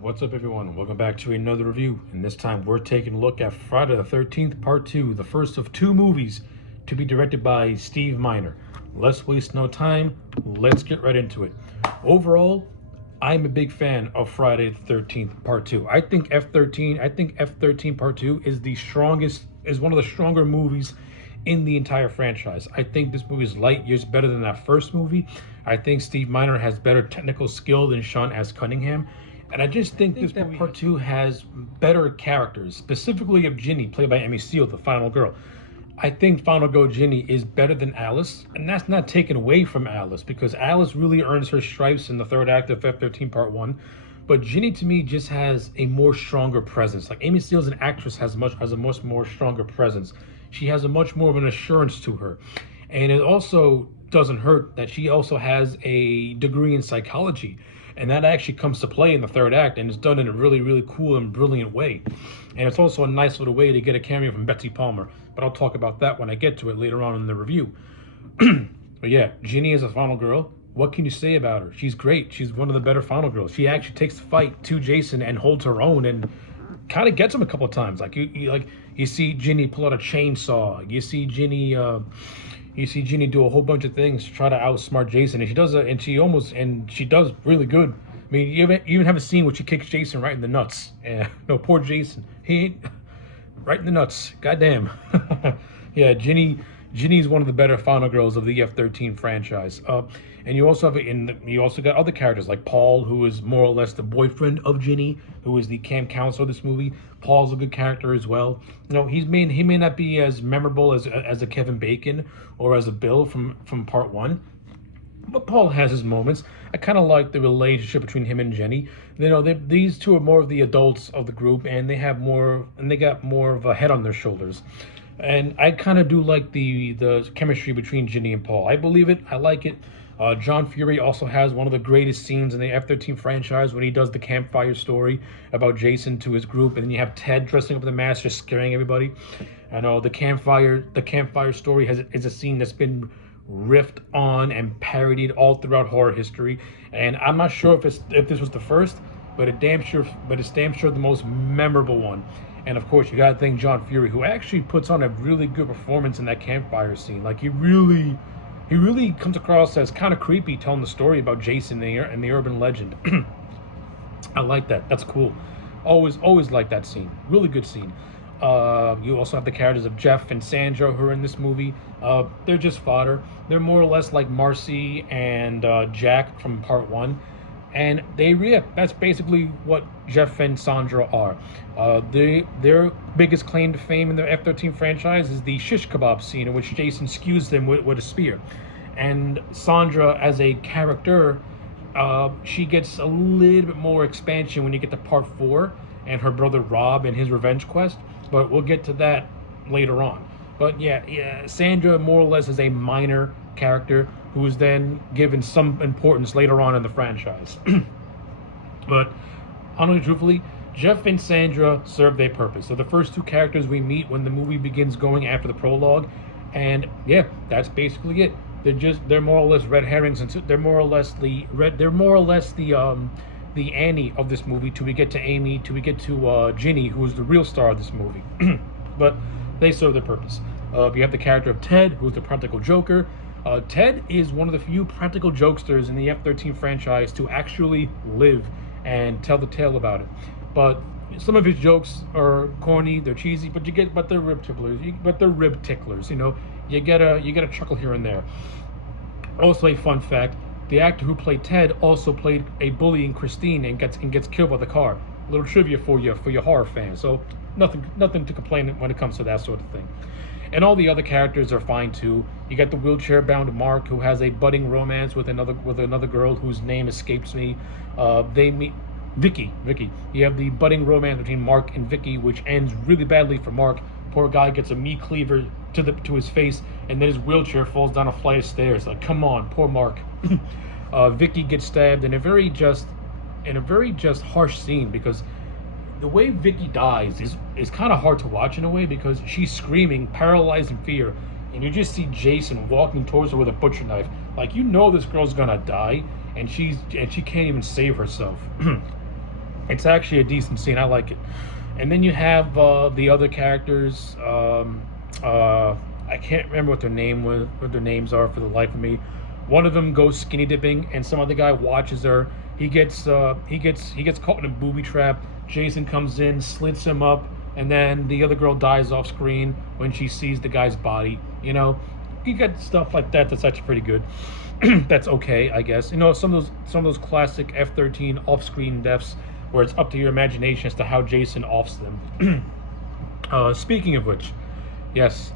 What's up, everyone? Welcome back to another review. And this time we're taking a look at Friday the 13th, Part 2, the first of two movies to be directed by Steve Miner. Let's waste no time. Let's get right into it. Overall, I'm a big fan of Friday the 13th, Part 2. I think F13 Part 2 is one of the stronger movies in the entire franchise. I think this movie is light years better than that first movie. I think Steve Miner has better technical skill than Sean S. Cunningham. And I just think this movie, Part 2, has better characters, specifically of Ginny, played by Emmy Steele, the final girl. I think Final Girl Ginny is better than Alice, and that's not taken away from Alice, because Alice really earns her stripes in the third act of F13 Part 1. But Ginny, to me, just has a more stronger presence. Like, Amy Steele as an actress has a much more stronger presence. She has a much more of an assurance to her. And it also doesn't hurt that she also has a degree in psychology. And that actually comes to play in the third act, and it's done in a really, really cool and brilliant way. And it's also a nice little way to get a cameo from Betsy Palmer. But I'll talk about that when I get to it later on in the review. But yeah, Ginny is a final girl. What can you say about her? She's great. She's one of the better final girls. She actually takes the fight to Jason and holds her own and kind of gets him a couple of times. Like you see Ginny pull out a chainsaw. You see Ginny do a whole bunch of things to try to outsmart Jason, and she does it, and she does really good. I mean, you even have a scene where she kicks Jason right in the nuts. Yeah, no, poor Jason. He ain't right in the nuts. Goddamn. Yeah, Ginny's one of the better final girls of the F13 franchise. And you also got other characters like Paul, who is more or less the boyfriend of Ginny, who is the camp counselor of this movie. Paul's a good character as well. You know, he may not be as memorable as a Kevin Bacon or as a Bill from Part 1. But Paul has his moments. I kind of like the relationship between him and Jenny. You know, these two are more of the adults of the group, and they got more of a head on their shoulders. And I kind of do like the chemistry between Ginny and Paul. I believe it. I like it. John Fury also has one of the greatest scenes in the F-13 franchise when he does the campfire story about Jason to his group, and then you have Ted dressing up in the mask, just scaring everybody. I know the campfire story is a scene that's been riffed on and parodied all throughout horror history, and I'm not sure if this was the first, but it's damn sure the most memorable one. And of course, you gotta thank John Fury, who actually puts on a really good performance in that campfire scene. Like he really comes across as kind of creepy, telling the story about Jason and the urban legend. I like that. That's cool. Always like that scene. Really good scene. You also have the characters of Jeff and Sandra who are in this movie. They're just fodder. They're more or less like Marcy and Jack from Part 1. And that's basically what Jeff and Sandra are. Their biggest claim to fame in the F-13 franchise is the shish kebab scene in which Jason skews them with a spear. And Sandra, as a character, she gets a little bit more expansion when you get to Part 4 and her brother Rob and his revenge quest. But we'll get to that later on. But yeah, Sandra more or less is a minor character who is then given some importance later on in the franchise. But honestly, truthfully, Jeff and Sandra serve their purpose. They're the first two characters we meet when the movie begins going after the prologue, and yeah, that's basically it. They're more or less red herrings, and they're more or less the Annie of this movie till we get to Amy, till we get to Ginny, who is the real star of this movie. But they serve their purpose. We have the character of Ted, who's the practical joker. Ted is one of the few practical jokesters in the F-13 franchise to actually live and tell the tale about it. But some of his jokes are corny, they're cheesy, but they're rib ticklers. You know, you get a chuckle here and there. Also, a fun fact: the actor who played Ted also played a bully in Christine and gets killed by the car. A little trivia for your horror fans. So nothing to complain when it comes to that sort of thing. And all the other characters are fine too. You got the wheelchair-bound Mark, who has a budding romance with another girl whose name escapes me. They meet Vicky. You have the budding romance between Mark and Vicky, which ends really badly for Mark. Poor guy gets a meat cleaver to his face, and then his wheelchair falls down a flight of stairs. Like, come on, poor Mark. Vicky gets stabbed in a very just harsh scene, because the way Vicky dies is kind of hard to watch in a way, because she's screaming, paralyzed in fear, and you just see Jason walking towards her with a butcher knife. Like, you know this girl's gonna die, and she can't even save herself. It's actually a decent scene. I like it. And then you have the other characters. I can't remember what their names are for the life of me. One of them goes skinny dipping, and some other guy watches her. He gets caught in a booby trap. Jason comes in, slits him up, and then the other girl dies off screen when she sees the guy's body. You get stuff like that. That's actually pretty good. That's okay, I guess. Some of those classic F-13 off-screen deaths where it's up to your imagination as to how Jason offs them. Speaking of which, yes,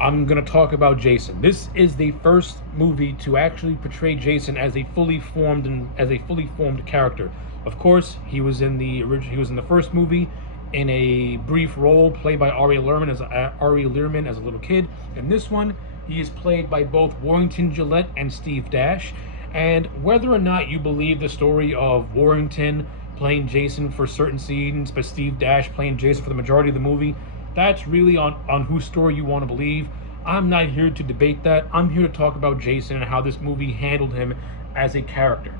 I'm gonna talk about Jason. This is the first movie to actually portray Jason as a fully formed character. Of course, he was in the first movie in a brief role played by Ari Lehrman as a little kid. In this one, he is played by both Warrington Gillette and Steve Dash. And whether or not you believe the story of Warrington playing Jason for certain scenes, but Steve Dash playing Jason for the majority of the movie, that's really on whose story you want to believe. I'm not here to debate that. I'm here to talk about Jason and how this movie handled him as a character.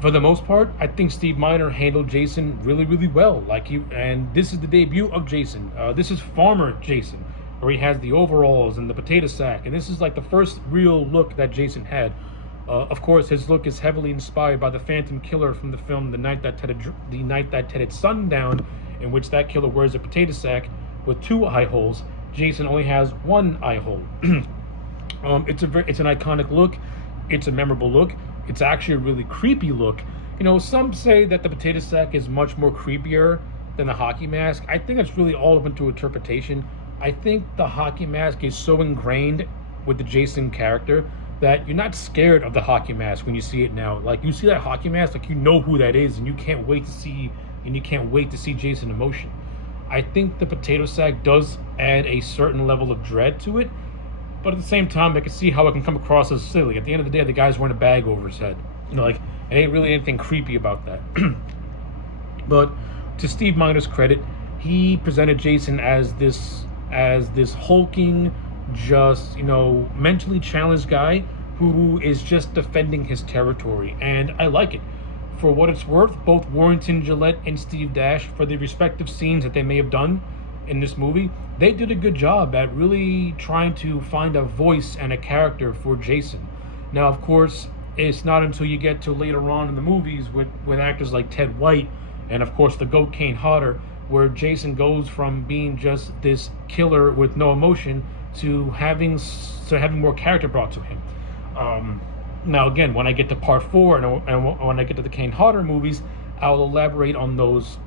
For the most part, I think Steve Miner handled Jason really, really well. And this is the debut of Jason. This is Farmer Jason, where he has the overalls and the potato sack, and this is like the first real look that Jason had. Of course, his look is heavily inspired by the Phantom Killer from the film The Night That Tedded Sundown, in which that killer wears a potato sack with two eye holes. Jason only has one eye hole. It's an iconic look. It's a memorable look. It's actually a really creepy look. Some say that the potato sack is much more creepier than the hockey mask. I think it's really all up to interpretation. I think the hockey mask is so ingrained with the Jason character that you're not scared of the hockey mask when you see it now. Like, you see that hockey mask, like, you know who that is, and you can't wait to see Jason in motion. I think the potato sack does add a certain level of dread to it, but at the same time, I can see how it can come across as silly. At the end of the day, the guy's wearing a bag over his head. It ain't really anything creepy about that. But to Steve Miner's credit, he presented Jason as this hulking, just mentally challenged guy who is just defending his territory, and I like it. For what it's worth, both Warrington Gillette and Steve Dash, for the respective scenes that they may have done in this movie, they did a good job at really trying to find a voice and a character for Jason. Now, of course, it's not until you get to later on in the movies with actors like Ted White and, of course, the GOAT Kane Hodder, where Jason goes from being just this killer with no emotion to having more character brought to him. Now, again, when I get to part 4 and when I get to the Kane Hodder movies, I'll elaborate on those.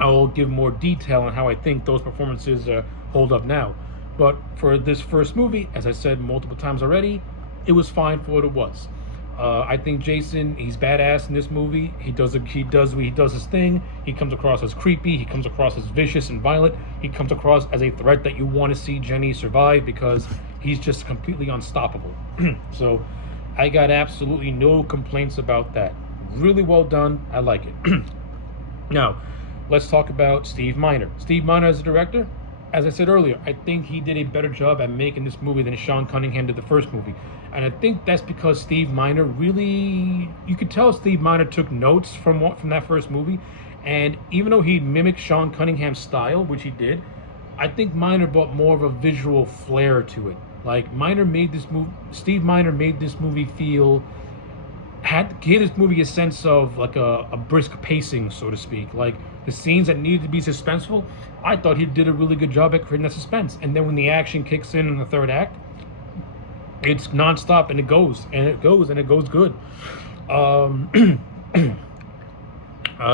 I'll give more detail on how I think those performances hold up now. But for this first movie, as I said multiple times already, it was fine for what it was. I think Jason, he's badass in this movie. He does his thing. He comes across as creepy. He comes across as vicious and violent. He comes across as a threat that you want to see Jenny survive because he's just completely unstoppable. So I got absolutely no complaints about that. Really well done. I like it. Now, let's talk about Steve Miner. Steve Miner as a director, as I said earlier, I think he did a better job at making this movie than Sean Cunningham did the first movie. And I think that's because Steve Miner really, you could tell Steve Miner took notes from that first movie. And even though he mimicked Sean Cunningham's style, which he did, I think Miner brought more of a visual flair to it. Like, Steve Miner made this movie gave this movie a sense of like a brisk pacing, so to speak. Like, the scenes that needed to be suspenseful, I thought he did a really good job at creating that suspense. And then when the action kicks in the third act, it's nonstop, and it goes good.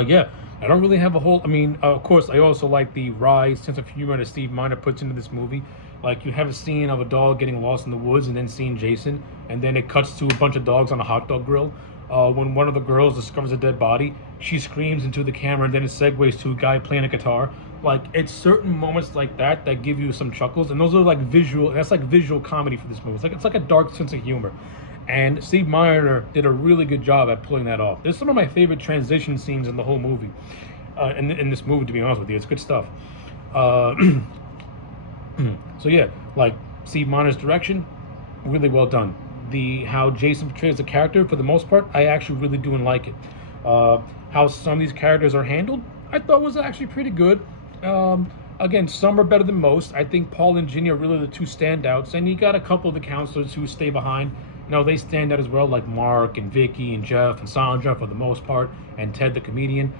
Yeah, I don't really have a whole. I mean, of course, I also like the wry sense of humor that Steve Miner puts into this movie. Like, you have a scene of a dog getting lost in the woods, and then seeing Jason, and then it cuts to a bunch of dogs on a hot dog grill. When one of the girls discovers a dead body, she screams into the camera, and then it segues to a guy playing a guitar. Like, it's certain moments like that that give you some chuckles, and those are like visual. That's like visual comedy for this movie. It's like a dark sense of humor, and Steve Miner did a really good job at pulling that off. There's some of my favorite transition scenes in the whole movie, in this movie. To be honest with you, it's good stuff. So yeah, like, Steve Miner's direction, really well done. How Jason portrays the character, for the most part, I actually really do like it. How some of these characters are handled, I thought was actually pretty good. Again, some are better than most. I think Paul and Ginny are really the two standouts, and you got a couple of the counselors who stay behind. They stand out as well, like Mark and Vicky and Jeff and Sandra for the most part, and Ted the comedian.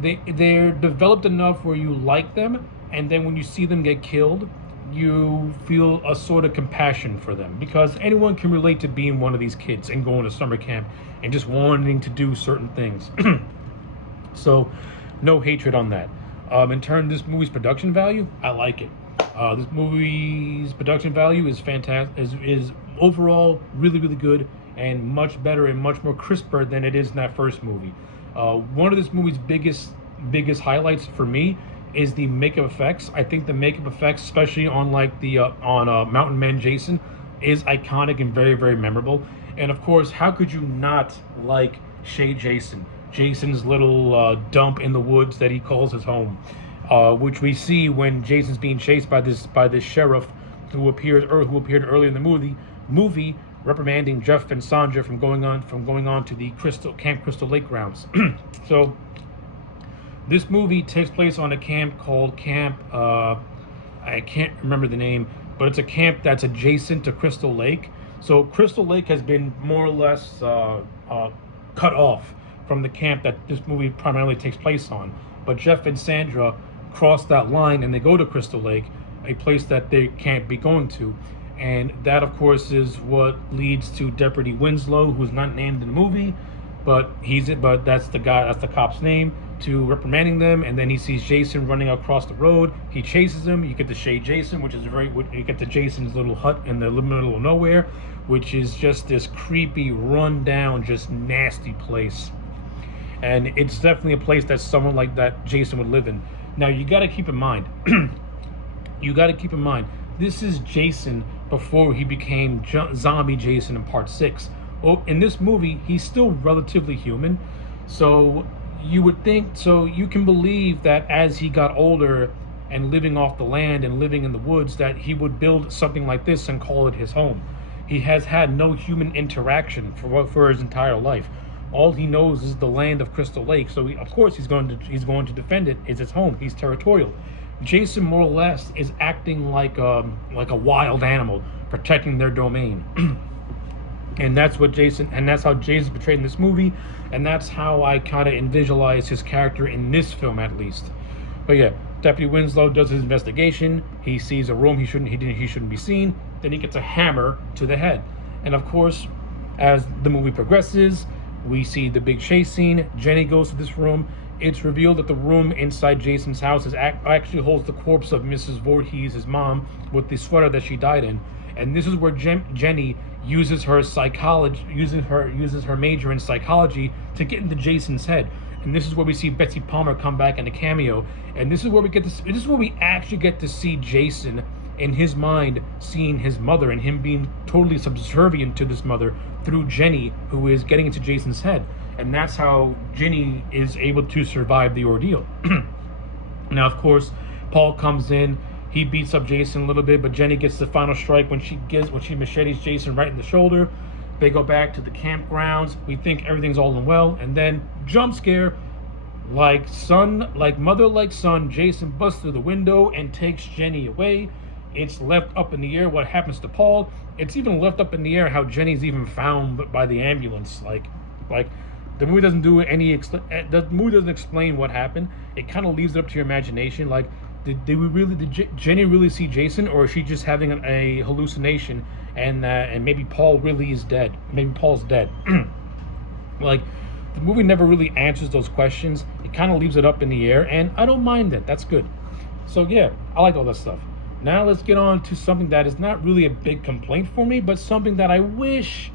They're developed enough where you like them, and then when you see them get killed, you feel a sort of compassion for them, because anyone can relate to being one of these kids and going to summer camp and just wanting to do certain things. So, no hatred on that. In terms of this movie's production value, I like it. This movie's production value is fantastic. Is overall really, really good, and much better and much more crisper than it is in that first movie. One of this movie's biggest highlights for me is the makeup effects. I think the makeup effects, especially on like the Mountain Man Jason, is iconic and very, very memorable. And of course, how could you not like Shay Jason? Jason's little dump in the woods that he calls his home, which we see when Jason's being chased by this sheriff who appeared earlier in the movie, reprimanding Jeff and Sandra from going on to the Camp Crystal Lake grounds. So this movie takes place on a camp called Camp, I can't remember the name, but it's a camp that's adjacent to Crystal Lake. So Crystal Lake has been more or less cut off from the camp that this movie primarily takes place on. But Jeff and Sandra cross that line and they go to Crystal Lake, a place that they can't be going to. And that, of course, is what leads to Deputy Winslow, who's not named in the movie, but that's the cop's name, to reprimanding them. And then he sees Jason running across the road. He chases him. You get to Shay Jason, you get to Jason's little hut in the middle of nowhere, which is just this creepy, run-down, just nasty place. And it's definitely a place that someone like that Jason would live in. Now, you got to keep in mind, this is Jason before he became zombie Jason in part 6. Oh, in this movie, he's still relatively human. So you can believe that as he got older and living off the land and living in the woods, that he would build something like this and call it his home. He has had no human interaction for his entire life. All he knows is the land of Crystal Lake, so of course he's going to defend it. It's his home. He's territorial. Jason more or less is acting like a wild animal, protecting their domain. And that's how Jason's portrayed in this movie, and that's how I kind of visualize his character in this film, at least. But yeah, Deputy Winslow does his investigation. He sees a room he shouldn't be seen. Then he gets a hammer to the head, and of course, as the movie progresses, we see the big chase scene. Jenny goes to this room. It's revealed that the room inside Jason's house actually holds the corpse of Mrs. Voorhees, his mom, with the sweater that she died in. And this is where Jenny uses her major in psychology to get into Jason's head. And this is where we see Betsy Palmer come back in a cameo. And this is where we actually get to see Jason in his mind seeing his mother and him being totally subservient to this mother through Jenny, who is getting into Jason's head. And that's how Jenny is able to survive the ordeal. Now, of course, Paul comes in. He beats up Jason a little bit, but Jenny gets the final strike when she machetes Jason right in the shoulder. They go back to the campgrounds. We think everything's all in well, and then jump scare, like mother like son, Jason busts through the window and takes Jenny away. It's left up in the air what happens to Paul. It's even left up in the air how Jenny's even found by the ambulance. Like the movie doesn't do the movie doesn't explain what happened. It kind of leaves it up to your imagination. Like, did Jenny really see Jason, or is she just having a hallucination? And maybe Paul really is dead. Maybe Paul's dead. Like, the movie never really answers those questions. It kind of leaves it up in the air, and I don't mind that. That's good. So yeah, I like all that stuff. Now let's get on to something that is not really a big complaint for me, but something that I wish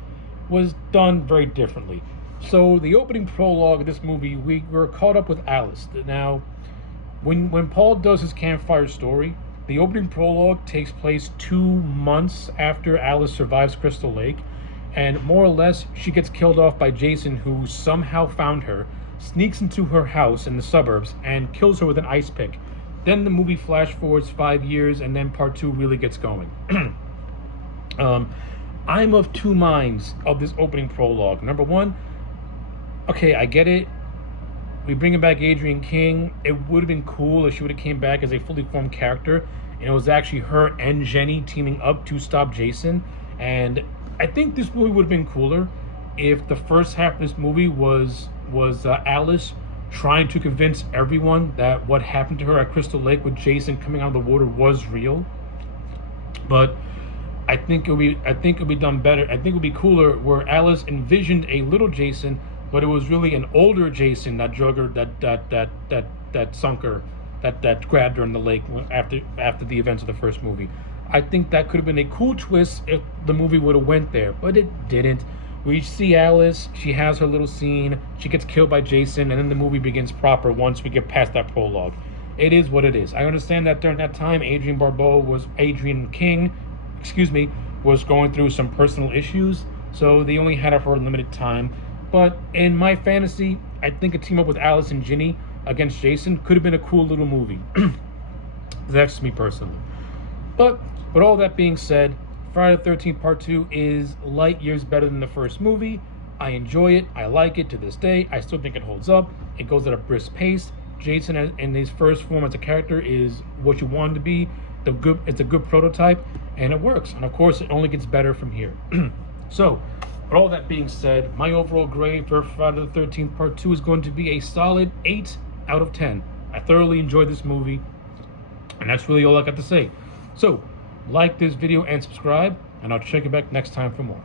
was done very differently. So the opening prologue of this movie, we're caught up with Alice. Now, when Paul does his campfire story, the opening prologue takes place 2 months after Alice survives Crystal Lake, and more or less she gets killed off by Jason, who somehow found her, sneaks into her house in the suburbs, and kills her with an ice pick. Then the movie flash forwards 5 years, and then part 2 really gets going. I'm of two minds of this opening prologue. Number one, Okay, I get it. We bring back Adrian King. It would have been cool if she would have came back as a fully formed character, and it was actually her and Jenny teaming up to stop Jason. And I think this movie would have been cooler if the first half of this movie was Alice trying to convince everyone that what happened to her at Crystal Lake with Jason coming out of the water was real. But I think it'll be done better. I think it would be cooler where Alice envisioned a little Jason, but it was really an older Jason that drug her, that sunk her, that grabbed her in the lake after the events of the first movie. I think that could have been a cool twist if the movie would have went there, but it didn't. We see Alice. She has her little scene. She gets killed by Jason, and then the movie begins proper once we get past that prologue. It is what it is. I understand that during that time, Adrian King, excuse me, was going through some personal issues, so they only had her for a limited time. But in my fantasy, I think a team up with Alice and Ginny against Jason could have been a cool little movie. That's me personally. But with all that being said, Friday the 13th Part 2 is light years better than the first movie. I enjoy it. I like it to this day. I still think it holds up. It goes at a brisk pace. Jason in his first form as a character is what you want him to be. It's a good prototype, and it works. And of course, it only gets better from here. So, with all that being said, my overall grade for Friday the 13th Part 2 is going to be a solid 8 out of 10. I thoroughly enjoyed this movie, and that's really all I got to say. So, like this video and subscribe, and I'll check you back next time for more.